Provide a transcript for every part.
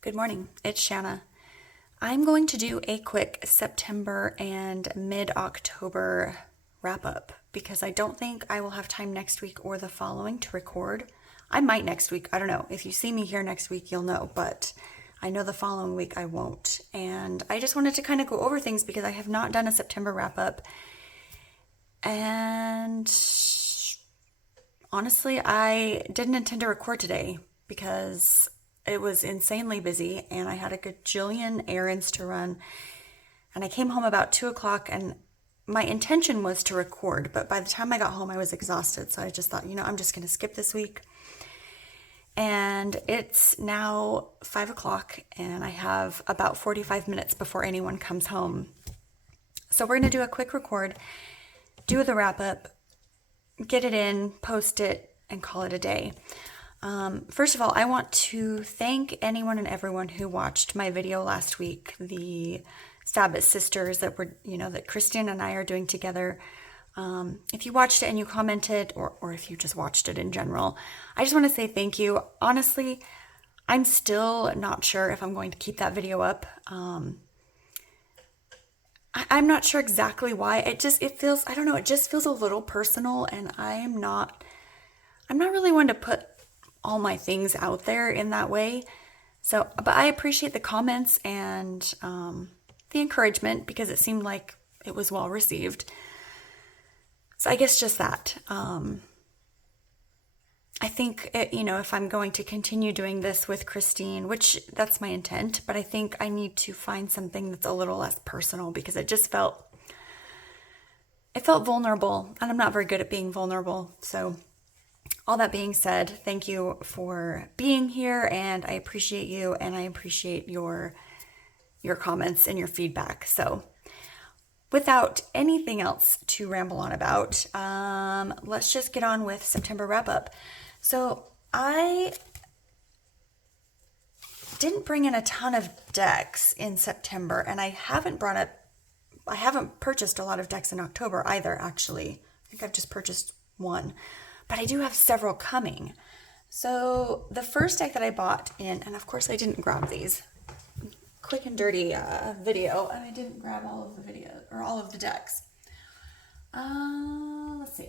Good morning, it's Shanna. I'm going to do a quick September and mid-October wrap-up because I don't think I will have time next week or the following to record. I might next week, I don't know. If you see me here next week, you'll know, but I know the following week I won't. And I just wanted to kind of go over things because I have not done a September wrap-up. And honestly, I didn't intend to record today because it was insanely busy and I had a gajillion errands to run. And I came home about 2 o'clock and my intention was to record, but by the time I got home, I was exhausted. So I just thought, I'm just going to skip this week. And it's now 5 o'clock and I have about 45 minutes before anyone comes home. So we're going to do a quick record, do the wrap up, get it in, post it, and call it a day. First of all, I want to thank anyone and everyone who watched my video last week, the Sabbath sisters that were, that Kristen and I are doing together. If you watched it and you commented, or if you just watched it in general, I just want to say thank you. Honestly, I'm still not sure if I'm going to keep that video up. I'm not sure exactly why. It feels, I don't know, it just feels a little personal, and I'm not really one to put all my things out there in that way. So, but I appreciate the comments and the encouragement because it seemed like it was well received. So I guess just that. I think, if I'm going to continue doing this with Christine, which that's my intent, but I think I need to find something that's a little less personal because it felt vulnerable, and I'm not very good at being vulnerable. So all that being said, thank you for being here, and I appreciate you, and I appreciate your comments and your feedback. So without anything else to ramble on about, let's just get on with September wrap-up. So I didn't bring in a ton of decks in September, and I haven't purchased a lot of decks in October either, actually. I think I've just purchased one, but I do have several coming. So the first deck that I bought in, and of course I didn't grab these, quick and dirty video, and I didn't grab all of the videos or all of the decks. Let's see.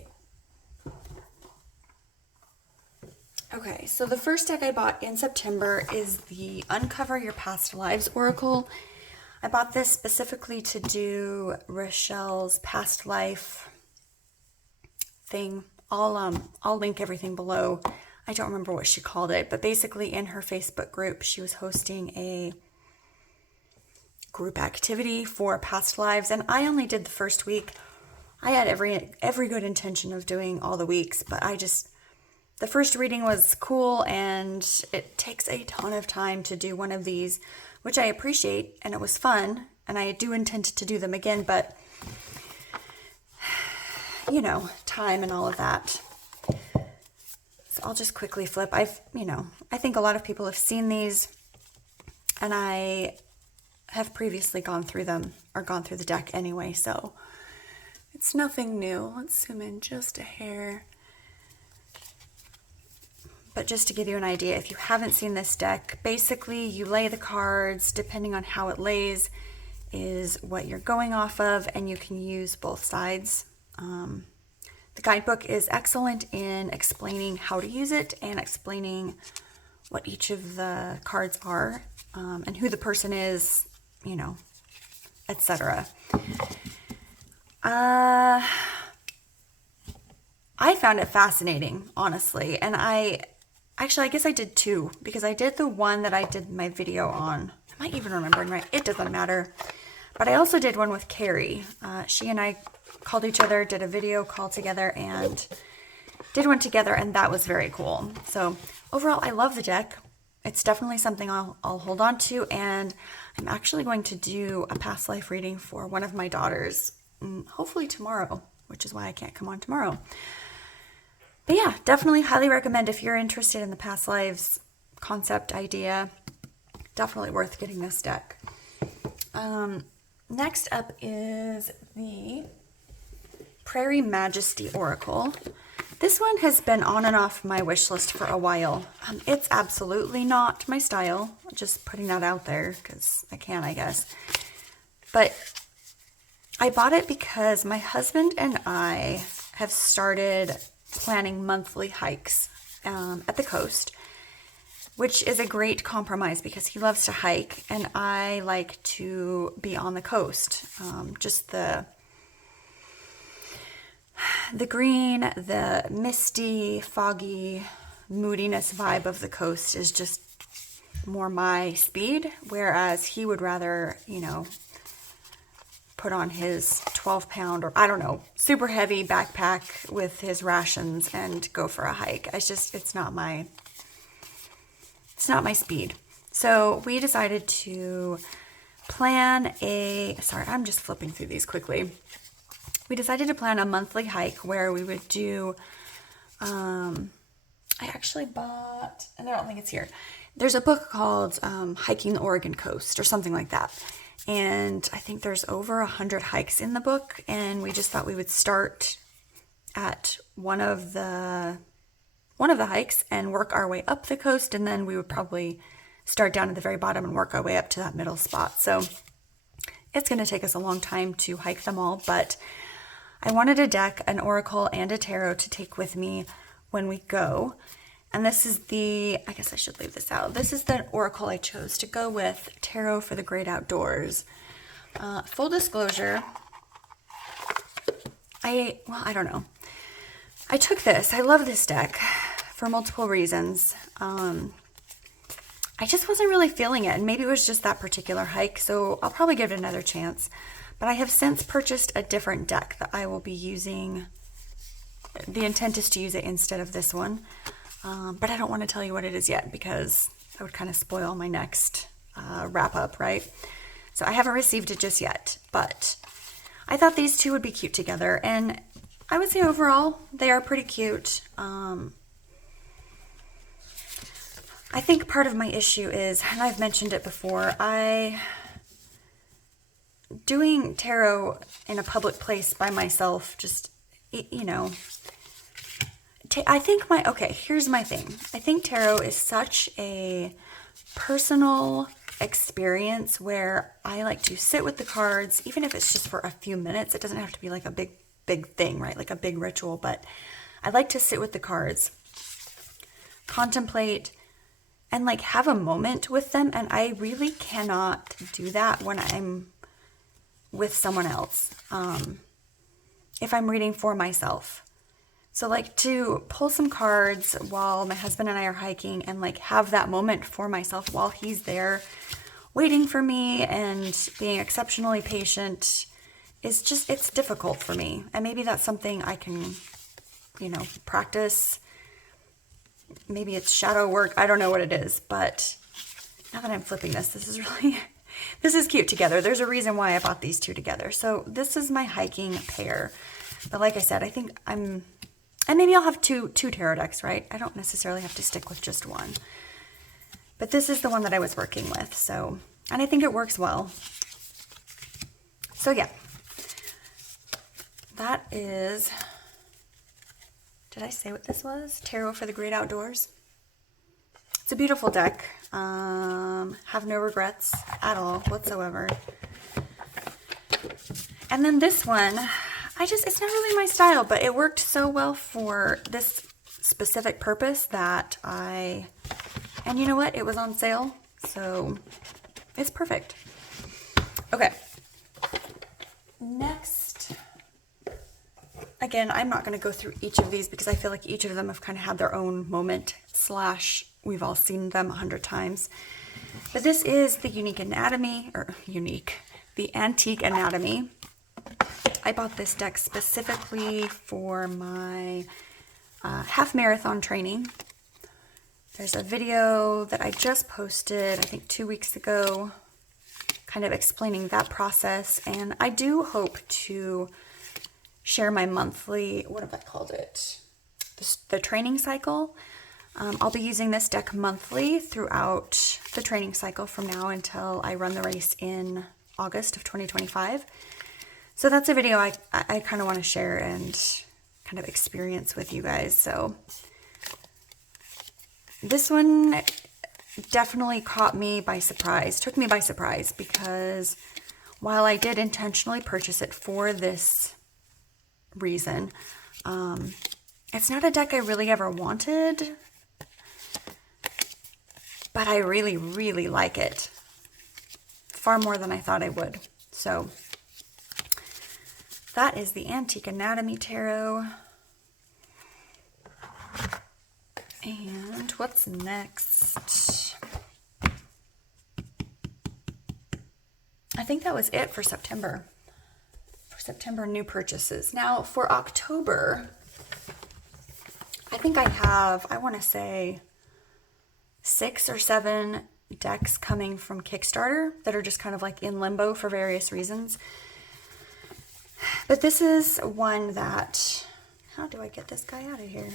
Okay, so the first deck I bought in September is the Uncover Your Past Lives Oracle. I bought this specifically to do Rochelle's past life thing. I'll link everything below. I don't remember what she called it, but basically in her Facebook group, she was hosting a group activity for past lives, and I only did the first week. I had every good intention of doing all the weeks, but the first reading was cool, and it takes a ton of time to do one of these, which I appreciate, and it was fun, and I do intend to do them again, but time and all of that. So I'll just quickly flip. I think a lot of people have seen these, and I have previously gone through them, or gone through the deck anyway, so it's nothing new. Let's zoom in just a hair. But just to give you an idea, if you haven't seen this deck, basically you lay the cards, depending on how it lays is what you're going off of, and you can use both sides. The guidebook is excellent in explaining how to use it and explaining what each of the cards are, and who the person is, etc. I found it fascinating, honestly, and I guess I did two, because I did the one that I did my video on. I might even remember, right? It doesn't matter. But I also did one with Carrie. She and I called each other, did a video call together, and did one together, and that was very cool. So overall, I love the deck. It's definitely something I'll hold on to, and I'm actually going to do a past life reading for one of my daughters, hopefully tomorrow, which is why I can't come on tomorrow. But yeah, definitely highly recommend if you're interested in the past lives concept idea. Definitely worth getting this deck. Next up is the Prairie Majesty Oracle. This one has been on and off my wish list for a while. It's absolutely not my style. Just putting that out there because I can, I guess. But I bought it because my husband and I have started planning monthly hikes at the coast, which is a great compromise because he loves to hike and I like to be on the coast. Just the green, the misty, foggy, moodiness vibe of the coast is just more my speed, whereas he would rather, you know, put on his 12-pound or I don't know, super heavy backpack with his rations and go for a hike. It's not my speed. So we decided to plan sorry, I'm just flipping through these quickly. We decided to plan a monthly hike where we would do, I actually bought, and I don't think it's here. There's a book called Hiking the Oregon Coast or something like that. And I think there's over 100 hikes in the book. And we just thought we would start at one of the hikes and work our way up the coast. And then we would probably start down at the very bottom and work our way up to that middle spot. So it's going to take us a long time to hike them all, but I wanted a deck, an oracle, and a tarot to take with me when we go. And this is I guess I should leave this out. This is the oracle I chose to go with, Tarot for the Great Outdoors. Full disclosure, I don't know. I took this. I love this deck for multiple reasons. I just wasn't really feeling it, and maybe it was just that particular hike, so I'll probably give it another chance. But I have since purchased a different deck that I will be using. The intent is to use it instead of this one. But I don't want to tell you what it is yet because that would kind of spoil my next wrap up, right? So I haven't received it just yet, but I thought these two would be cute together. And I would say overall, they are pretty cute. I think part of my issue is, and I've mentioned it before, doing tarot in a public place by myself, just, you know, I think here's my thing. I think tarot is such a personal experience where I like to sit with the cards, even if it's just for a few minutes. It doesn't have to be like a big thing, right? Like a big ritual, but I like to sit with the cards, contemplate, and like have a moment with them. And I really cannot do that when I'm with someone else, if I'm reading for myself. So like to pull some cards while my husband and I are hiking and like have that moment for myself while he's there waiting for me and being exceptionally patient is just, it's difficult for me. And maybe that's something I can, you know, practice. Maybe it's shadow work. I don't know what it is, but now that I'm flipping this is cute together. There's a reason why I bought these two together. So this is my hiking pair. But like I said, I think and maybe I'll have two tarot decks, right? I don't necessarily have to stick with just one. But this is the one that I was working with. So, and I think it works well. So yeah, that is, did I say what this was? Tarot for the Great Outdoors. It's a beautiful deck. Have no regrets at all whatsoever. And then this one, it's not really my style, but it worked so well for this specific purpose that and you know what? It was on sale, so it's perfect. Okay. Next, again, I'm not going to go through each of these because I feel like each of them have kind of had their own moment / we've all seen them 100 times. But this is the the Antique Anatomy. I bought this deck specifically for my half marathon training. There's a video that I just posted, I think 2 weeks ago, kind of explaining that process. And I do hope to share my monthly, what have I called it? The training cycle. I'll be using this deck monthly throughout the training cycle from now until I run the race in August of 2025. So that's a video I kind of want to share and kind of experience with you guys. So this one definitely caught me by surprise, took me by surprise, because while I did intentionally purchase it for this reason, it's not a deck I really ever wanted, but I really, really like it. Far more than I thought I would. So that is the Antique Anatomy Tarot. And what's next? I think that was it for September. For September new purchases. Now for October, I think I have, I want to say 6 or 7 decks coming from Kickstarter that are just kind of like in limbo for various reasons. But this is one that, how do I get this guy out of here?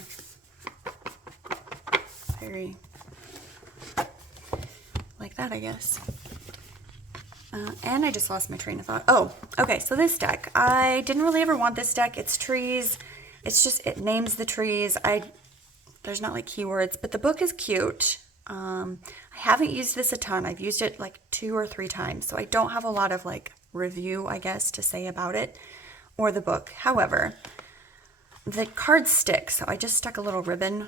Very, like that, I guess. And I just lost my train of thought. Oh, okay, so this deck. I didn't really ever want this deck. It's trees. It's just, it names the trees. There's not like keywords, but the book is cute. I haven't used this a ton. I've used it like 2 or 3 times, so I don't have a lot of like review, I guess, to say about it or the book. However, the cards stick, so I just stuck a little ribbon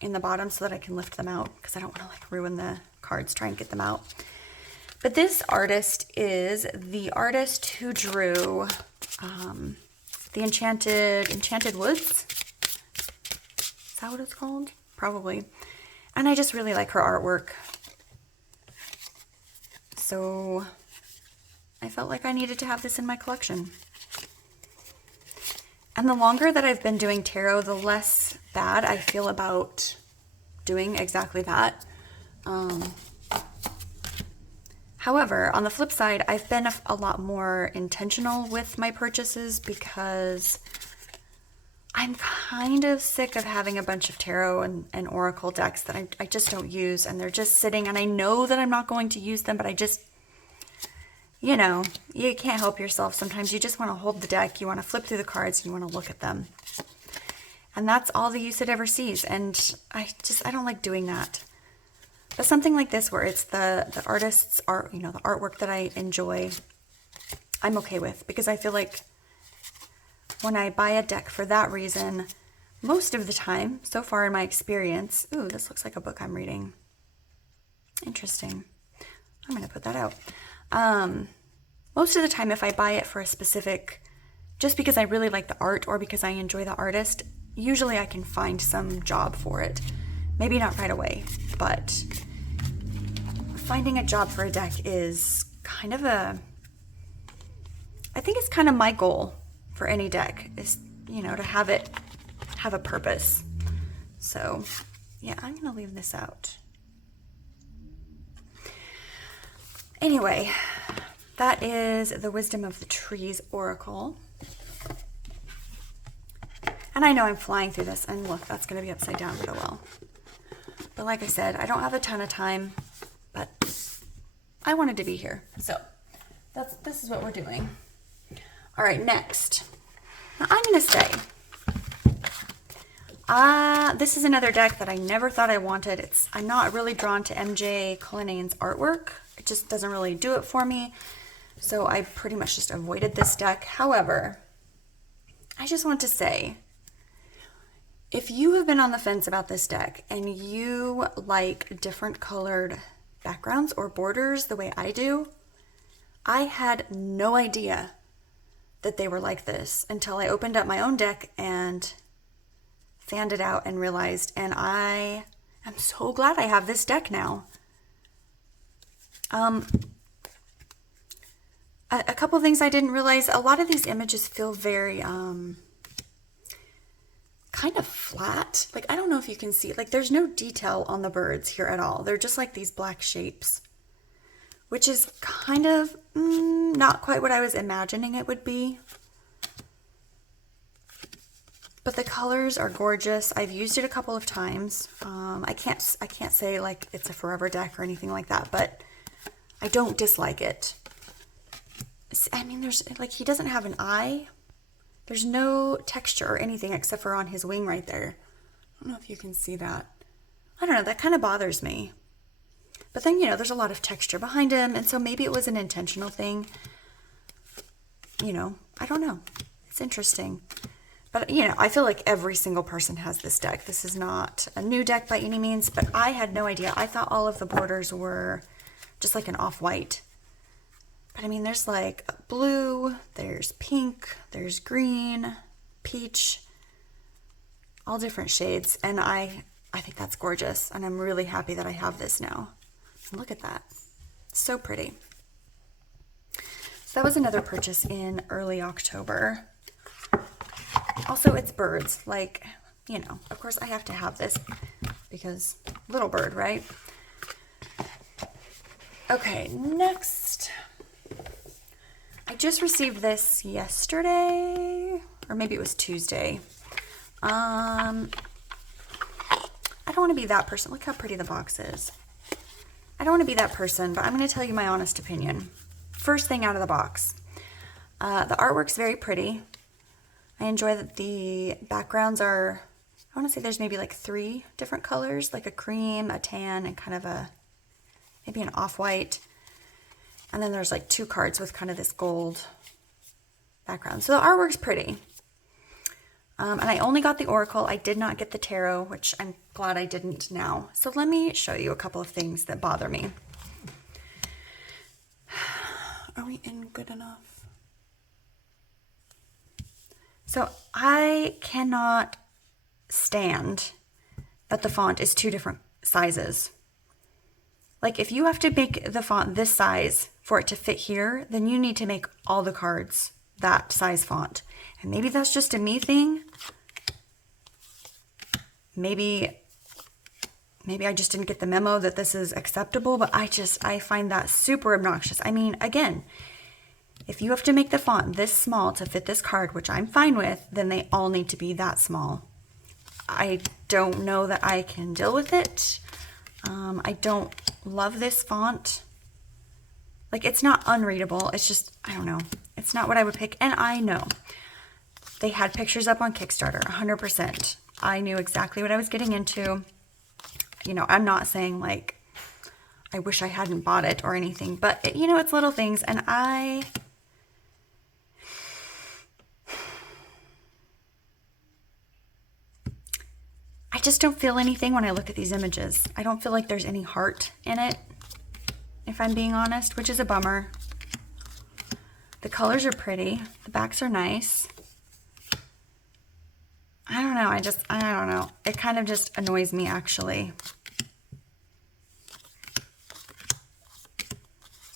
in the bottom so that I can lift them out, because I don't want to like ruin the cards trying to get them out. But this artist is the artist who drew the Enchanted Woods. Is that what it's called? Probably. And I just really like her artwork. So I felt like I needed to have this in my collection. And the longer that I've been doing tarot, the less bad I feel about doing exactly that. However, on the flip side, I've been a lot more intentional with my purchases, because I'm kind of sick of having a bunch of tarot and oracle decks that I just don't use, and they're just sitting, and I know that I'm not going to use them, but I just, you know, you can't help yourself. Sometimes you just want to hold the deck, you want to flip through the cards, you want to look at them. And that's all the use it ever sees, and I don't like doing that. But something like this, where it's the artist's art, you know, the artwork that I enjoy, I'm okay with, because I feel like when I buy a deck for that reason, most of the time, so far in my experience, ooh, this looks like a book I'm reading. Interesting. I'm going to put that out. Most of the time, if I buy it for a specific, just because I really like the art or because I enjoy the artist, usually I can find some job for it. Maybe not right away, but finding a job for a deck is kind of I think it's kind of my goal for any deck, is, you know, to have it have a purpose. So yeah, I'm gonna leave this out. Anyway, that is the Wisdom of the Trees Oracle. And I know I'm flying through this, and look, that's gonna be upside down, but oh well. But like I said, I don't have a ton of time, but I wanted to be here. So this is what we're doing. All right, next. Now I'm going to say, this is another deck that I never thought I wanted. I'm not really drawn to MJ Cullinane's artwork. It just doesn't really do it for me. So I pretty much just avoided this deck. However, I just want to say, if you have been on the fence about this deck and you like different colored backgrounds or borders the way I do, I had no idea that they were like this until I opened up my own deck and fanned it out and realized, and I am so glad I have this deck now. A couple things I didn't realize, a lot of these images feel very kind of flat. Like, I don't know if you can see, like, there's no detail on the birds here at all. They're just like these black shapes, which is kind of not quite what I was imagining it would be. But the colors are gorgeous. I've used it a couple of times. I can't say like it's a forever deck or anything like that, but I don't dislike it. I mean, there's like, he doesn't have an eye. There's no texture or anything except for on his wing right there. I don't know if you can see that. I don't know, that kind of bothers me. But then, there's a lot of texture behind him, and so maybe it was an intentional thing. I don't know. It's interesting. But, I feel like every single person has this deck. This is not a new deck by any means, but I had no idea. I thought all of the borders were just like an off-white. But I mean, there's like blue, there's pink, there's green, peach, all different shades. And I think that's gorgeous. And I'm really happy that I have this now. Look at that. So pretty. So that was another purchase in early October. Also, it's birds. Like, of course I have to have this because little bird, right? Okay, next. I just received this yesterday, or maybe it was Tuesday. I don't want to be that person. Look how pretty the box is. I don't want to be that person, but I'm going to tell you my honest opinion. First thing out of the box. The artwork's very pretty. I enjoy that the backgrounds are, I want to say there's maybe like 3 different colors, like a cream, a tan, and kind of maybe an off-white. And then there's like 2 cards with kind of this gold background. So the artwork's pretty. And I only got the Oracle. I did not get the Tarot, which I'm glad I didn't now. So let me show you a couple of things that bother me. Are we in good enough? So I cannot stand that the font is 2 different sizes. Like, if you have to make the font this size for it to fit here, then you need to make all the cards that size font. And maybe that's just a me thing. Maybe I just didn't get the memo that this is acceptable, but I find that super obnoxious. I mean, again, if you have to make the font this small to fit this card, which I'm fine with, then they all need to be that small. I don't know that I can deal with it. I don't love this font. Like, it's not unreadable. It's just, I don't know. It's not what I would pick. And I know they had pictures up on Kickstarter, 100%. I knew exactly what I was getting into. I'm not saying like, I wish I hadn't bought it or anything, but it's little things. And I just don't feel anything when I look at these images. I don't feel like there's any heart in it, if I'm being honest, which is a bummer. The colors are pretty. The backs are nice. I don't know. I don't know. It kind of just annoys me, actually.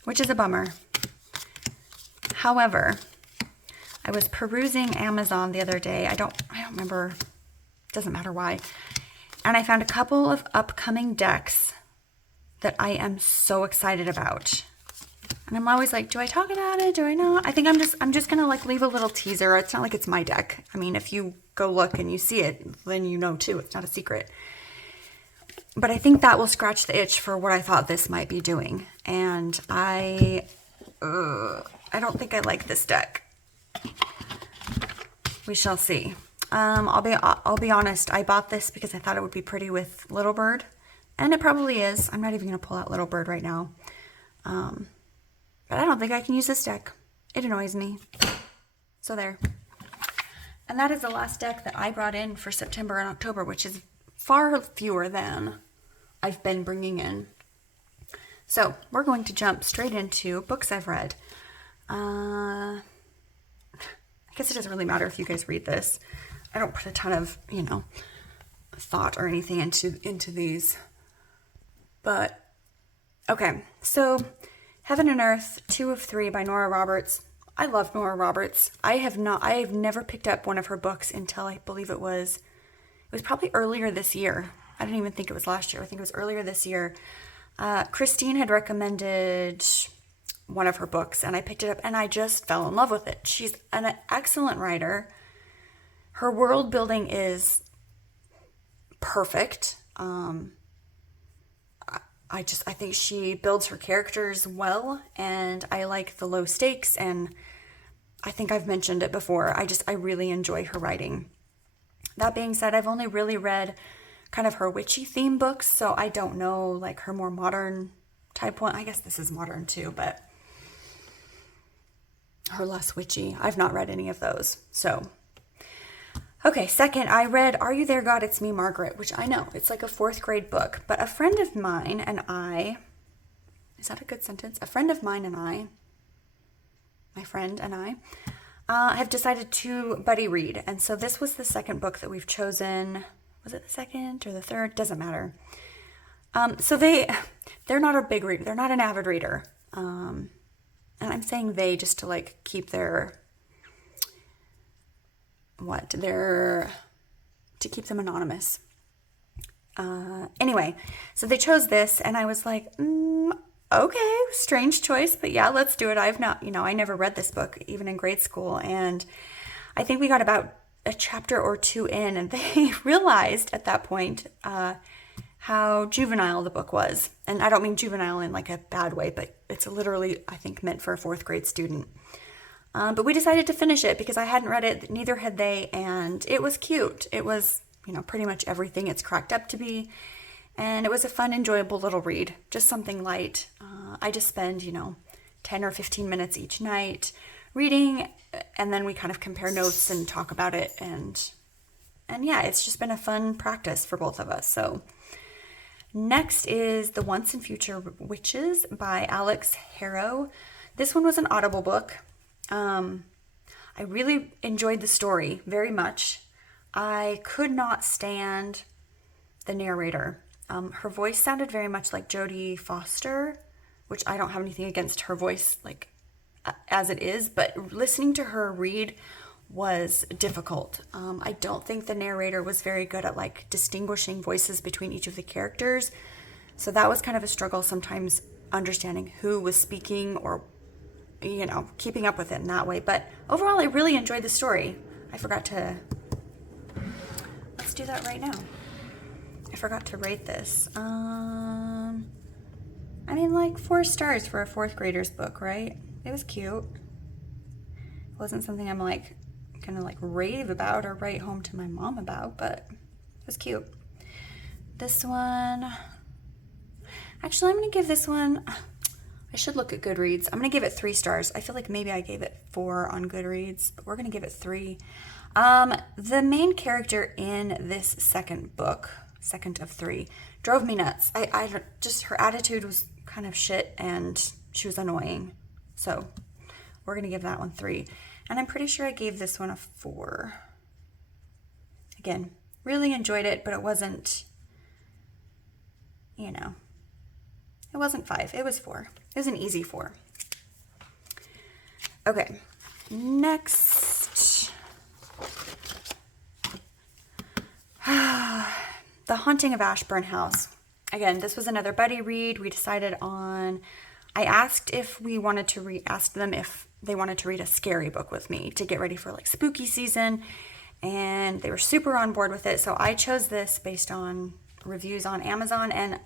Which is a bummer. However, I was perusing Amazon the other day. I don't remember. Doesn't matter why. And I found a couple of upcoming decks that I am so excited about. And I'm always like, do I talk about it? Do I not? I think I'm just gonna like leave a little teaser. It's not like it's my deck. I mean, if you go look and you see it, then you know too. It's not a secret. But I think that will scratch the itch for what I thought this might be doing. And I don't think I like this deck. We shall see. I'll be honest. I bought this because I thought it would be pretty with Little Bird, and it probably is. I'm not even gonna pull out Little Bird right now. But I don't think I can use this deck. It annoys me. So there. And that is the last deck that I brought in for September and October, which is far fewer than I've been bringing in. So we're going to jump straight into books I've read. I guess it doesn't really matter if you guys read this. I don't put a ton of, thought or anything into these. But, okay. So, Heaven and Earth, 2 of 3 by Nora Roberts. I love Nora Roberts. I have never picked up one of her books until I believe it was probably earlier this year. I don't even think it was last year. I think it was earlier this year. Christine had recommended one of her books, and I picked it up, and I just fell in love with it. She's an excellent writer. Her world building is perfect. I think she builds her characters well, and I like the low stakes, and I think I've mentioned it before. I really enjoy her writing. That being said, I've only really read kind of her witchy theme books, so I don't know like her more modern type one. I guess this is modern too, but her less witchy. I've not read any of those. So, okay, second, I read Are You There, God? It's Me, Margaret, which I know, it's like a 4th grade book, but a friend of mine and I, is that a good sentence? A friend of mine and I, my friend and I, have decided to buddy read. And so this was the second book that we've chosen. Was it the second or the third? Doesn't matter. So they're not a big reader. They're not an avid reader. And I'm saying they just to like keep to keep them anonymous. Anyway, so they chose this and I was like, okay, strange choice, but yeah, let's do it. I never read this book, even in grade school. And I think we got about a chapter or 2 in, and they realized at that point how juvenile the book was. And I don't mean juvenile in like a bad way, but it's literally, I think, meant for a 4th grade student. But we decided to finish it because I hadn't read it, neither had they, and it was cute. It was, pretty much everything it's cracked up to be. And it was a fun, enjoyable little read, just something light. I just spend, 10 or 15 minutes each night reading, and then we kind of compare notes and talk about it. And yeah, it's just been a fun practice for both of us. So next is The Once and Future Witches by Alex Harrow. This one was an Audible book. I really enjoyed the story very much. I could not stand the narrator. Her voice sounded very much like Jodie Foster, which I don't have anything against her voice like as it is, but listening to her read was difficult. I don't think the narrator was very good at like distinguishing voices between each of the characters. So that was kind of a struggle sometimes understanding who was speaking or, keeping up with it in that way. But overall, I really enjoyed the story. Let's do that right now. I forgot to rate this. 4 stars for a 4th grader's book, right? It was cute. It wasn't something I'm like gonna like rave about or write home to my mom about, but it was cute. This one, actually, I'm gonna give this one, I should look at Goodreads. I'm gonna give it 3 stars. I feel like maybe I gave it 4 on Goodreads, but we're gonna give it 3. The main character in this second book, second of 3, drove me nuts. I just, her attitude was kind of shit and she was annoying. So we're going to give that one 3. And I'm pretty sure I gave this one a 4. Again, really enjoyed it, but it wasn't, it wasn't 5. It was 4. It was an easy 4. Okay, next. The Haunting of Ashburn House. Again, this was another buddy read. We decided on, I asked if we wanted to asked them if they wanted to read a scary book with me to get ready for like spooky season, and they were super on board with it. So I chose this based on reviews on Amazon, and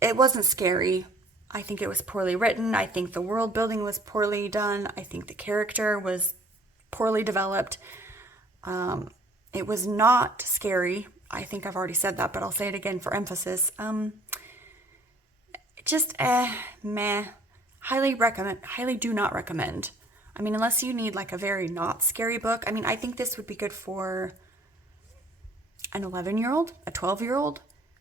it wasn't scary. I think it was poorly written. I think the world building was poorly done. I think the character was poorly developed. It was not scary. I think I've already said that, but I'll say it again for emphasis. Meh. Highly do not recommend. Unless you need like a very not scary book. I think this would be good for an 11-year-old, a 12-year-old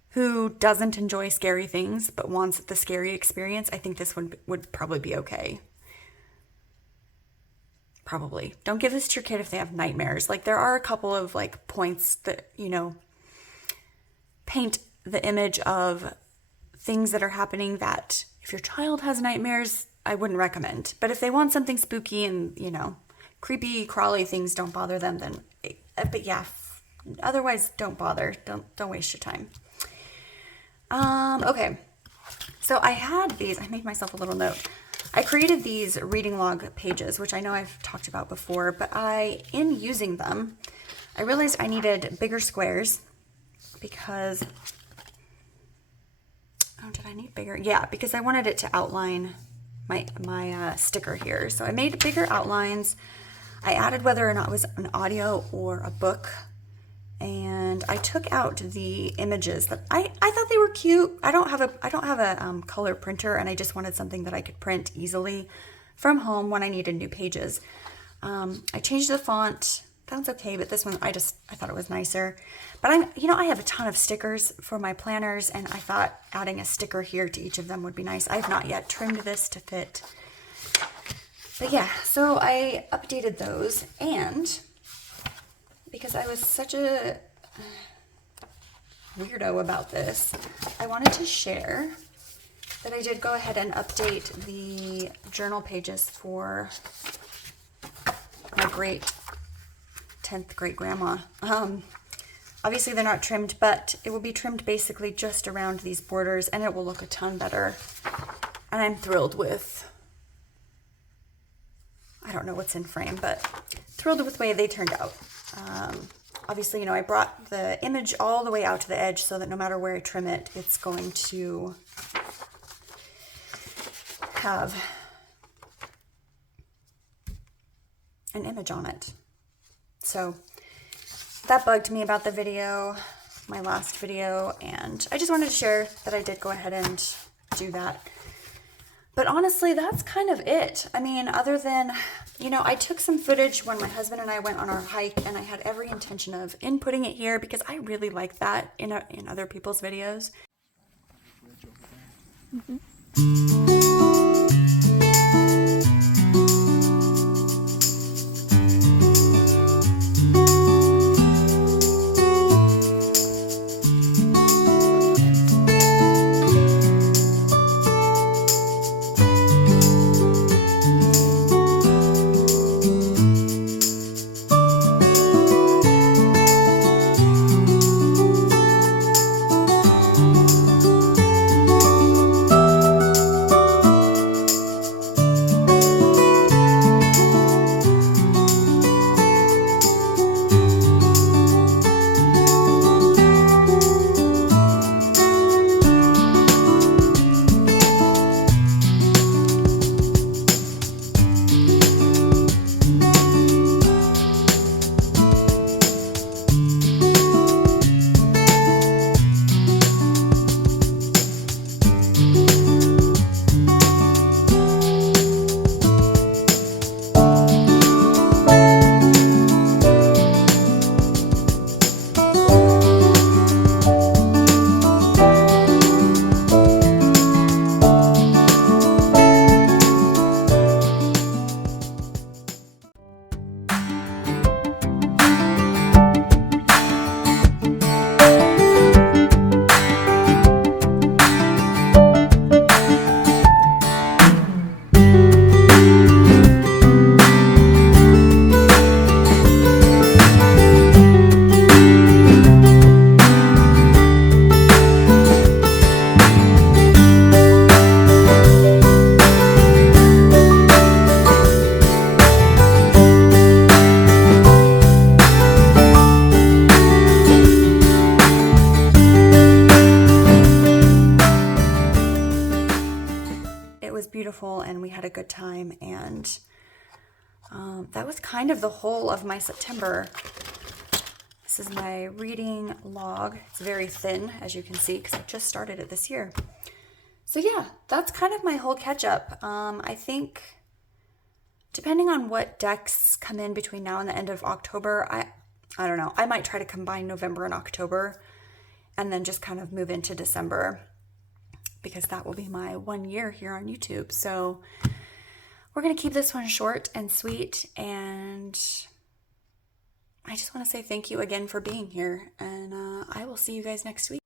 who doesn't enjoy scary things but wants the scary experience. I think this one would probably be okay. Probably. Don't give this to your kid if they have nightmares. Like, there are a couple of like points that, paint the image of things that are happening that if your child has nightmares, I wouldn't recommend. But if they want something spooky and, creepy, crawly things don't bother them, then, but yeah, otherwise don't bother. Don't waste your time. Okay. So I had these, I made myself a little note. I created these reading log pages, which I know I've talked about before, but in using them, I realized I needed bigger squares because Oh, did I need bigger? Yeah, because I wanted it to outline my sticker here. So I made bigger outlines. I added whether or not it was an audio or a book. And I took out the images that I thought they were cute. I don't have a color printer, and I just wanted something that I could print easily from home when I needed new pages. I changed the font. That one's okay, but this one I thought it was nicer. But I have a ton of stickers for my planners, and I thought adding a sticker here to each of them would be nice. I have not yet trimmed this to fit. But yeah, so I updated those, and because I was such a weirdo about this, I wanted to share that I did go ahead and update the journal pages for my great 10th great grandma. Obviously they're not trimmed, but it will be trimmed basically just around these borders, and it will look a ton better. And I'm thrilled with, I don't know what's in frame, but thrilled with the way they turned out. Obviously, I brought the image all the way out to the edge so that no matter where I trim it, it's going to have an image on it. So that bugged me about the video, my last video, and I just wanted to share that I did go ahead and do that. But honestly, that's kind of it. I mean, other than, I took some footage when my husband and I went on our hike, and I had every intention of inputting it here because I really like that in other people's videos. Beautiful, and we had a good time, and that was kind of the whole of my September. This is my reading log. It's very thin, as you can see, because I just started it this year. So yeah, that's kind of my whole catch-up. I think depending on what decks come in between now and the end of October, I don't know, I might try to combine November and October and then just kind of move into December, because that will be my 1 year here on YouTube. So we're going to keep this one short and sweet, and I just want to say thank you again for being here, and I will see you guys next week.